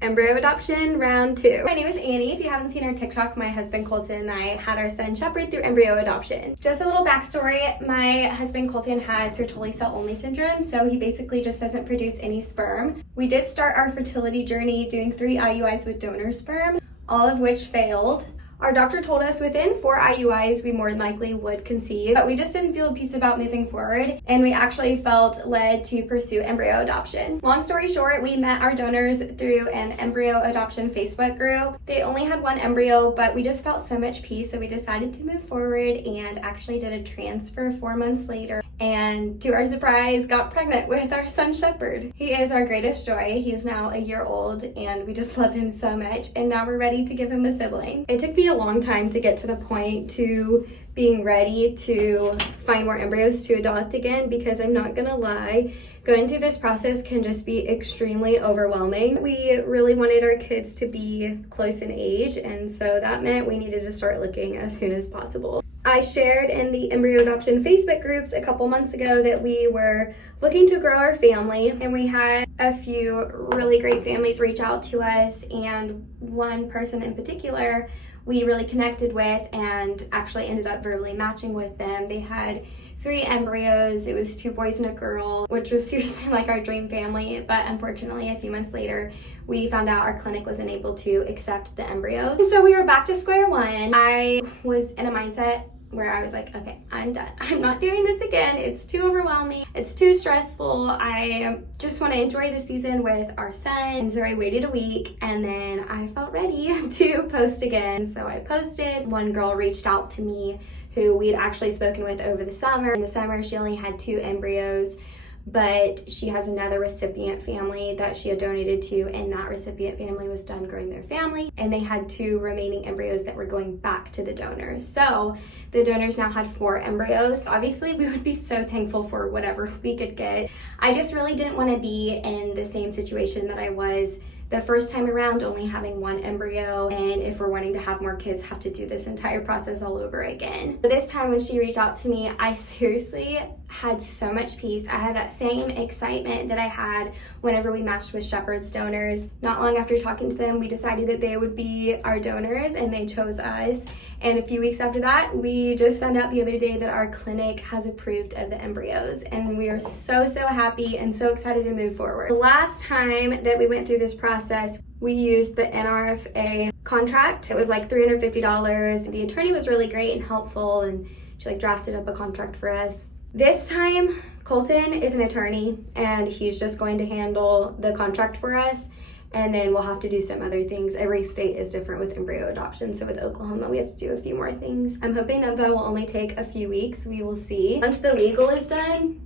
Embryo adoption round 2. My name is Annie. If you haven't seen our TikTok, my husband Colton and I had our son Shepherd through embryo adoption. Just a little backstory, my husband Colton has Sertoli cell only syndrome, so he basically just doesn't produce any sperm. We did start our fertility journey doing 3 IUIs with donor sperm, all of which failed. Our doctor told us within 4 IUIs we more than likely would conceive, but we just didn't feel peace about moving forward, and we actually felt led to pursue embryo adoption. Long story short, we met our donors through an embryo adoption Facebook group. They only had 1 embryo, but we just felt so much peace, so we decided to move forward and actually did a transfer 4 months later. And to our surprise, got pregnant with our son Shepherd. He is our greatest joy. He is now a year old and we just love him so much, and now we're ready to give him a sibling. It took me a long time to get to the point to being ready to find more embryos to adopt again, because I'm not gonna lie, going through this process can just be extremely overwhelming. We really wanted our kids to be close in age, and so that meant we needed to start looking as soon as possible. I shared in the embryo adoption Facebook groups a couple months ago that we were looking to grow our family, and we had a few really great families reach out to us, and one person in particular we really connected with and actually ended up verbally matching with them. They had 3 embryos. It was 2 boys and a girl, which was seriously like our dream family, but unfortunately a few months later we found out our clinic wasn't able to accept the embryos, and so we were back to square one. I was in a mindset where I was like, okay, I'm done. I'm not doing this again. It's too overwhelming. It's too stressful. I just want to enjoy the season with our son. And so I waited a week, and then I felt ready to post again. So I posted. One girl reached out to me who we'd actually spoken with over the summer. In the summer, she only had 2 embryos, but she has another recipient family that she had donated to, and that recipient family was done growing their family, and they had 2 remaining embryos that were going back to the donors. So the donors now had 4 embryos. Obviously, we would be so thankful for whatever we could get. I just really didn't want to be in the same situation that I was the first time around, only having 1 embryo, and if we're wanting to have more kids, have to do this entire process all over again. But this time when she reached out to me, I seriously had so much peace. I had that same excitement that I had whenever we matched with Shepherd's donors. Not long after talking to them, we decided that they would be our donors, and they chose us. And a few weeks after that, we just found out the other day that our clinic has approved of the embryos, and we are so happy and so excited to move forward. The last time that we went through this process, we used the NRFA contract. It was like $350. The attorney was really great and helpful, and she drafted up a contract for us. This time, Colton is an attorney, and he's just going to handle the contract for us. And then we'll have to do some other things. Every state is different with embryo adoption. So with Oklahoma, we have to do a few more things. I'm hoping that will only take a few weeks. We will see. Once the legal is done,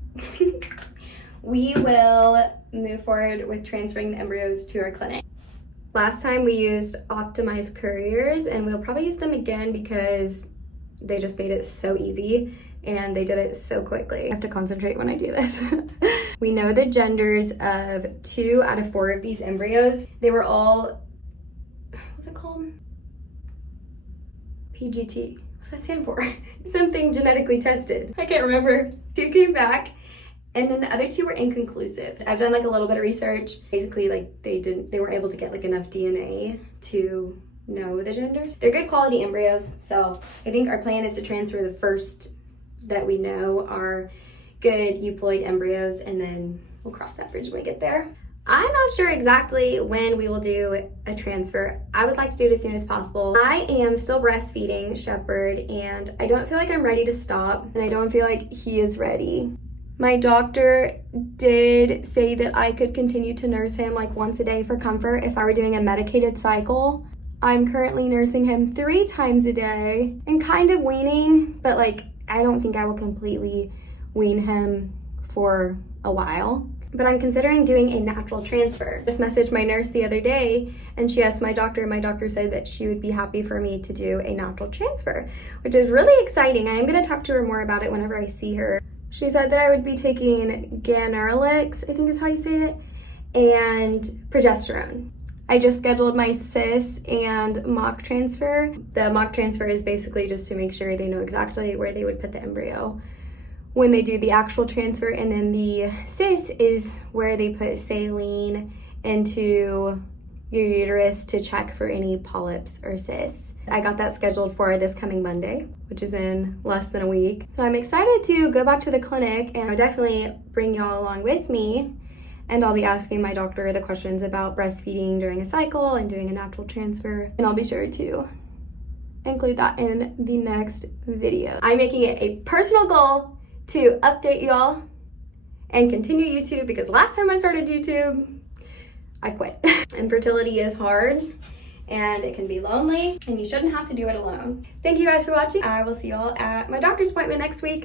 we will move forward with transferring the embryos to our clinic. Last time we used optimized couriers, and we'll probably use them again because they just made it so easy and they did it so quickly. I have to concentrate when I do this. We know the genders of 2 out of 4 of these embryos. They were all, what's it called? PGT. What's that stand for? Something genetically tested. I can't remember. 2 came back, and then the other 2 were inconclusive. I've done a little bit of research. Basically, they weren't able to get enough DNA to know the genders. They're good quality embryos, so I think our plan is to transfer the first that we know are good euploid embryos, and then we'll cross that bridge when we get there. I'm not sure exactly when we will do a transfer. I would like to do it as soon as possible. I am still breastfeeding Shepherd, and I don't feel like I'm ready to stop, and I don't feel like he is ready. My doctor did say that I could continue to nurse him once a day for comfort if I were doing a medicated cycle. I'm currently nursing him 3 times a day and kind of weaning, but I don't think I will completely wean him for a while. But I'm considering doing a natural transfer. Just messaged my nurse the other day, and she asked my doctor, and my doctor said that she would be happy for me to do a natural transfer, which is really exciting. I'm gonna talk to her more about it whenever I see her. She said that I would be taking ganirelix, I think is how you say it, and progesterone. I just scheduled my cis and mock transfer. The mock transfer is basically just to make sure they know exactly where they would put the embryo when they do the actual transfer, and then the cis is where they put saline into your uterus to check for any polyps or cysts. I got that scheduled for this coming Monday, which is in less than a week. So I'm excited to go back to the clinic, and I'll definitely bring y'all along with me. And I'll be asking my doctor the questions about breastfeeding during a cycle and doing a natural transfer. And I'll be sure to include that in the next video. I'm making it a personal goal to update y'all and continue YouTube, because last time I started YouTube, I quit. Infertility is hard and it can be lonely, and you shouldn't have to do it alone. Thank you guys for watching. I will see y'all at my doctor's appointment next week.